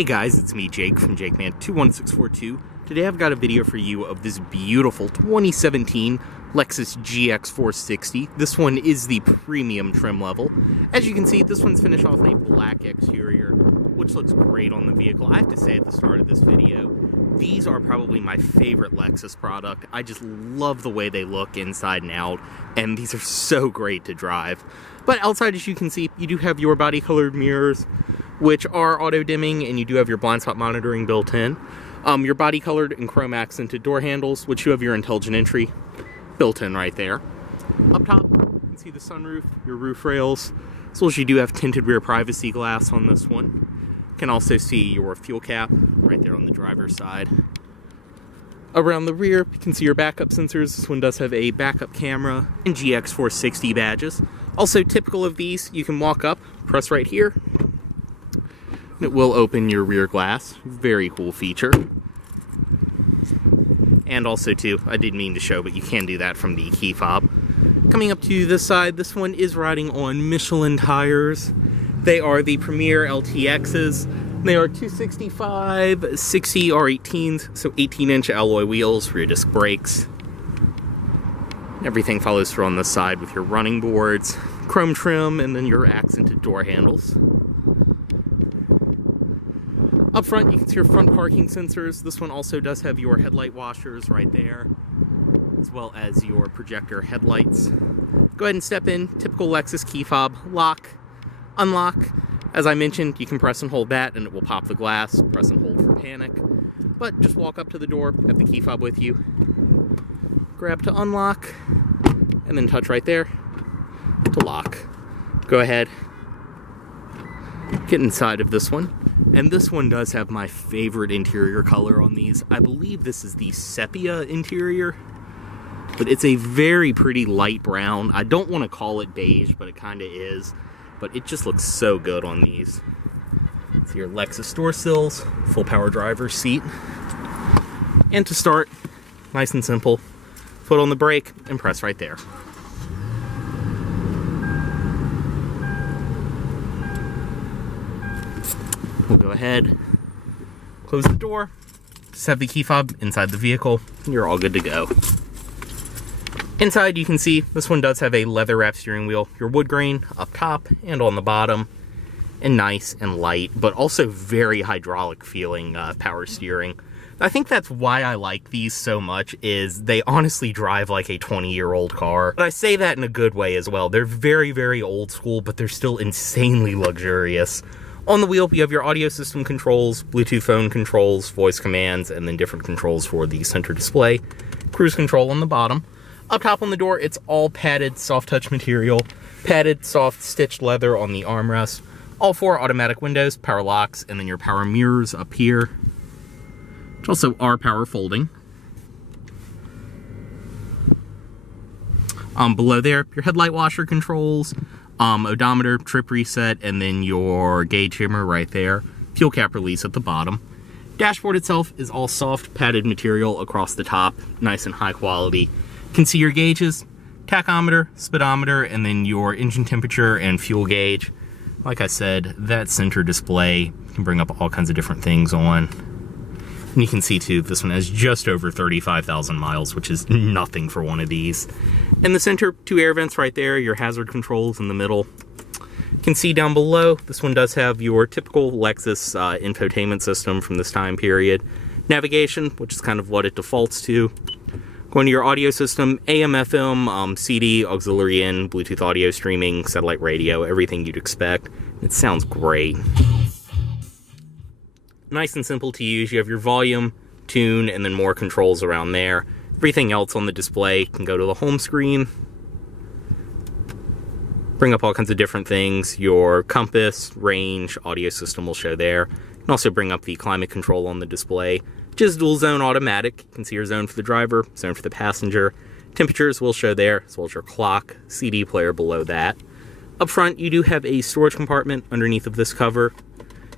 Hey guys, it's me, Jake, from JakeMan21642. Today I've got a video for you of this beautiful 2017 Lexus GX460. This one is the premium trim level. As you can see, this one's finished off in a black exterior, which looks great on the vehicle. I have to say at the start of this video, these are probably my favorite Lexus product. I just love the way they look inside and out, and these are so great to drive. But outside, as you can see, you do have your body colored mirrors, which are auto dimming, and you do have your blind spot monitoring built in. Your body colored and chrome accented door handles, which you have your intelligent entry built in right there. Up top, you can see the sunroof, your roof rails, as well as you do have tinted rear privacy glass on this one. You can also see your fuel cap right there on the driver's side. Around the rear, you can see your backup sensors. This one does have a backup camera and GX460 badges. Also typical of these, you can walk up, press right here, it will open your rear glass. Very cool feature. And also too, I didn't mean to show, but you can do that from the key fob. Coming up to this side, this one is riding on Michelin tires. They are the Premier LTXs. They are 265 60 R18s, so 18-inch alloy wheels, rear disc brakes. Everything follows through on this side with your running boards, chrome trim, and then your accented door handles. Up front, you can see your front parking sensors. This one also does have your headlight washers right there, as well as your projector headlights. Go ahead and step in. Typical Lexus key fob. Lock, unlock. As I mentioned, you can press and hold that and it will pop the glass. Press and hold for panic. But just walk up to the door, have the key fob with you. Grab to unlock, and then touch right there to lock. Go ahead, get inside of this one. And this one does have my favorite interior color on these. I believe this is the sepia interior, but it's a very pretty light brown. I don't want to call it beige, but it kind of is. But it just looks so good on these. So your Lexus door sills, full power driver's seat. And to start, nice and simple, foot on the brake and press right there. We'll go ahead, close the door, just have the key fob inside the vehicle, and you're all good to go. Inside, you can see this one does have a leather wrap steering wheel, your wood grain up top and on the bottom, and nice and light, but also very hydraulic feeling power steering. I think that's why I like these so much, is they honestly drive like a 20-year-old car. But I say that in a good way as well. They're very, very old school, but they're still insanely luxurious. On the wheel, you have your audio system controls, Bluetooth phone controls, voice commands, and then different controls for the center display. Cruise control on the bottom. Up top on the door, it's all padded soft touch material, padded soft stitched leather on the armrest. All 4 automatic windows, power locks, and then your power mirrors up here, which also are power folding. Below there, your headlight washer controls, odometer, trip reset, and then your gauge hammer right there. Fuel cap release at the bottom. Dashboard itself is all soft padded material across the top, nice and high quality. You can see your gauges, tachometer, speedometer, and then your engine temperature and fuel gauge. Like I said, that center display can bring up all kinds of different things on. And you can see too, this one has just over 35,000 miles, which is nothing for one of these. In the center, 2 air vents right there, your hazard controls in the middle. You can see down below, this one does have your typical Lexus infotainment system from this time period. Navigation, which is kind of what it defaults to. Going to your audio system, AM, FM, CD, auxiliary in, Bluetooth audio streaming, satellite radio, everything you'd expect. It sounds great. Nice and simple to use. You have your volume, tune, and then more controls around there. Everything else on the display can go to the home screen. Bring up all kinds of different things. Your compass, range, audio system will show there. You can also bring up the climate control on the display, which is dual zone automatic. You can see your zone for the driver, zone for the passenger. Temperatures will show there, as well as your clock, CD player below that. Up front, you do have a storage compartment underneath of this cover.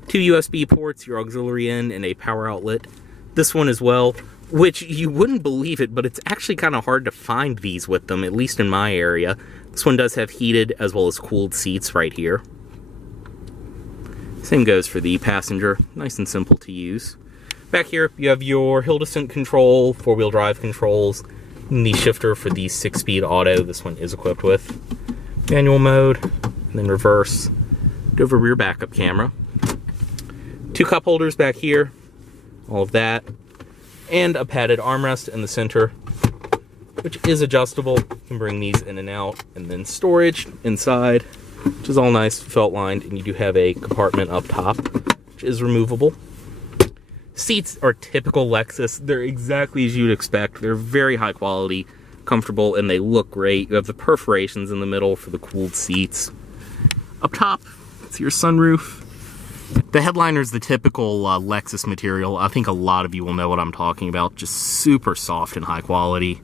2 USB ports, your auxiliary in, and a power outlet. This one as well, which you wouldn't believe it, but it's actually kind of hard to find these with them, at least in my area. This one does have heated as well as cooled seats right here. Same goes for the passenger, nice and simple to use. Back here, you have your hill descent control, four-wheel drive controls, and the shifter for the 6-speed auto. This one is equipped with manual mode, and then reverse. Do have a rear backup camera. 2 cup holders back here, all of that, and a padded armrest in the center, which is adjustable. You can bring these in and out, and then storage inside, which is all nice, felt lined, and you do have a compartment up top, which is removable. Seats are typical Lexus. They're exactly as you'd expect. They're very high quality, comfortable, and they look great. You have the perforations in the middle for the cooled seats. Up top, it's your sunroof. The headliner is the typical Lexus material. I think a lot of you will know what I'm talking about. Just super soft and high quality.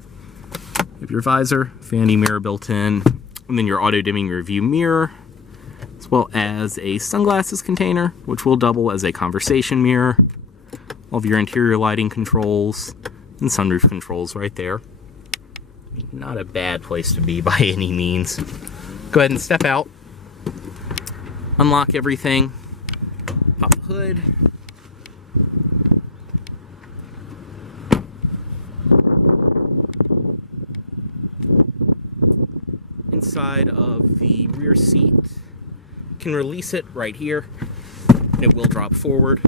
You have your visor, vanity mirror built in, and then your auto-dimming rearview mirror, as well as a sunglasses container, which will double as a conversation mirror. All of your interior lighting controls and sunroof controls right there. Not a bad place to be by any means. Go ahead and step out. Unlock everything. Pop the hood. Inside of the rear seat, you can release it right here, and it will drop forward,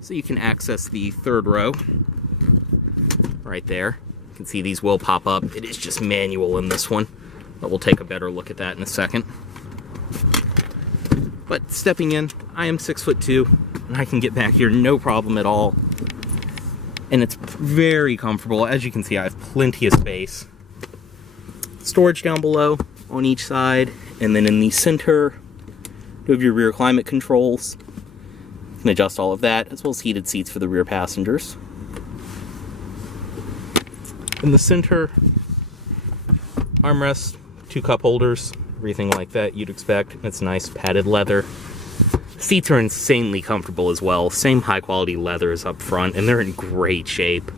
so you can access the third row right there. You can see these will pop up. It is just manual in this one, but we'll take a better look at that in a second. But stepping in, I am 6'2", and I can get back here no problem at all. And it's very comfortable. As you can see, I have plenty of space. Storage down below on each side, and then in the center, you have your rear climate controls. You can adjust all of that, as well as heated seats for the rear passengers. In the center, armrest, 2 cup holders, everything like that you'd expect. It's nice padded leather. Seats are insanely comfortable as well. Same high quality leathers up front, and they're in great shape.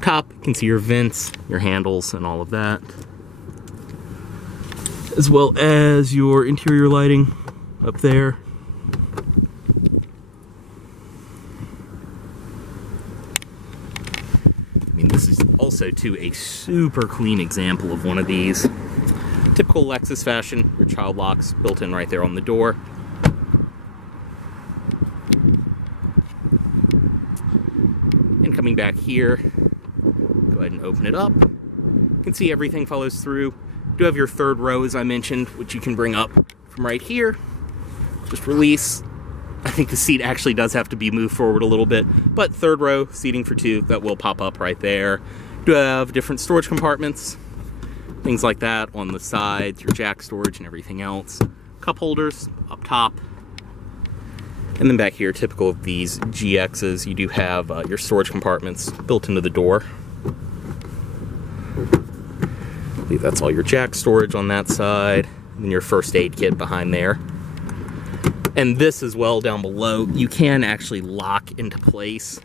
Top, you can see your vents, your handles, and all of that, as well as your interior lighting up there. I mean, this is also, too, a super clean example of one of these. Typical Lexus fashion, your child locks built in right there on the door. And coming back here, go ahead and open it up. You can see everything follows through. You do have your third row, as I mentioned, which you can bring up from right here. Just release. I think the seat actually does have to be moved forward a little bit, but third row, seating for 2, that will pop up right there. You do have different storage compartments, things like that on the sides, your jack storage and everything else. Cup holders up top. And then back here, typical of these GXs, you do have your storage compartments built into the door. I believe that's all your jack storage on that side, and then your first aid kit behind there. And this as well down below, you can actually lock into place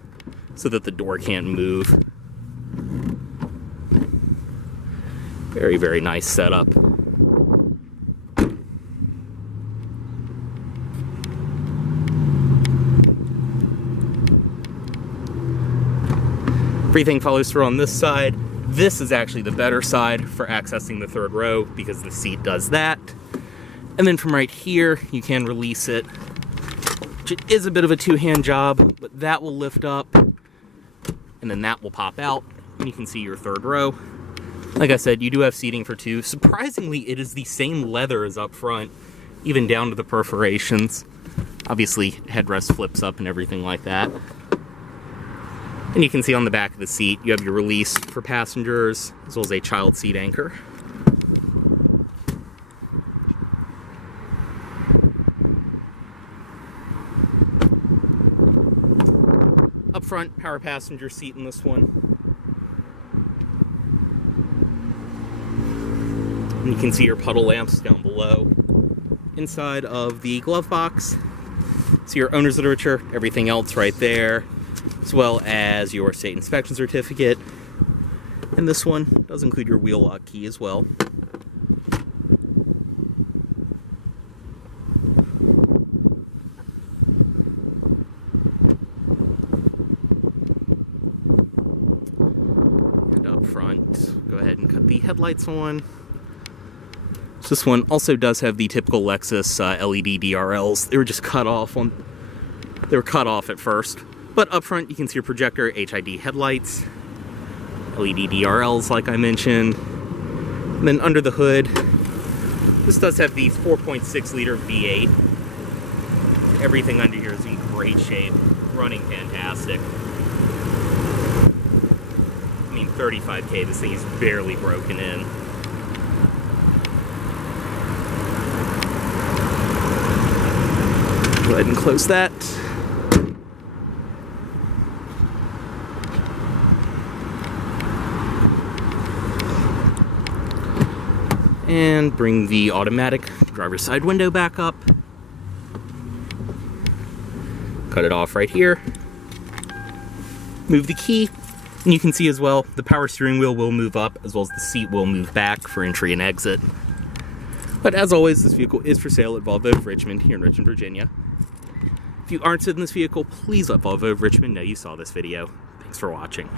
so that the door can't move. Very, very nice setup. Everything follows through on this side. This is actually the better side for accessing the third row because the seat does that. And then from right here, you can release it, which is a bit of a two-hand job, but that will lift up, and then that will pop out, and you can see your third row. Like I said, you do have seating for 2. Surprisingly, it is the same leather as up front, even down to the perforations. Obviously, headrest flips up and everything like that. And you can see on the back of the seat, you have your release for passengers, as well as a child seat anchor. Up front, power passenger seat in this one. And you can see your puddle lamps down below. Inside of the glove box, see your owner's literature, everything else right there, as well as your state inspection certificate. And this one does include your wheel lock key as well. front. Go ahead and cut the headlights on. So this one also does have the typical Lexus LED DRLs. They were just cut off at first. But up front, you can see your projector, HID headlights, LED DRLs like I mentioned. And then under the hood, this does have the 4.6 liter V8. Everything under here is in great shape, running fantastic. I mean, 35K, this thing is barely broken in. Go ahead and close that. And bring the automatic driver's side window back up. Cut it off right here. Move the key, and you can see as well the power steering wheel will move up, as well as the seat will move back for entry and exit. But as always, this vehicle is for sale at Volvo of Richmond here in Richmond, Virginia. If you aren't interested in this vehicle, please let Volvo of Richmond know you saw this video. Thanks for watching.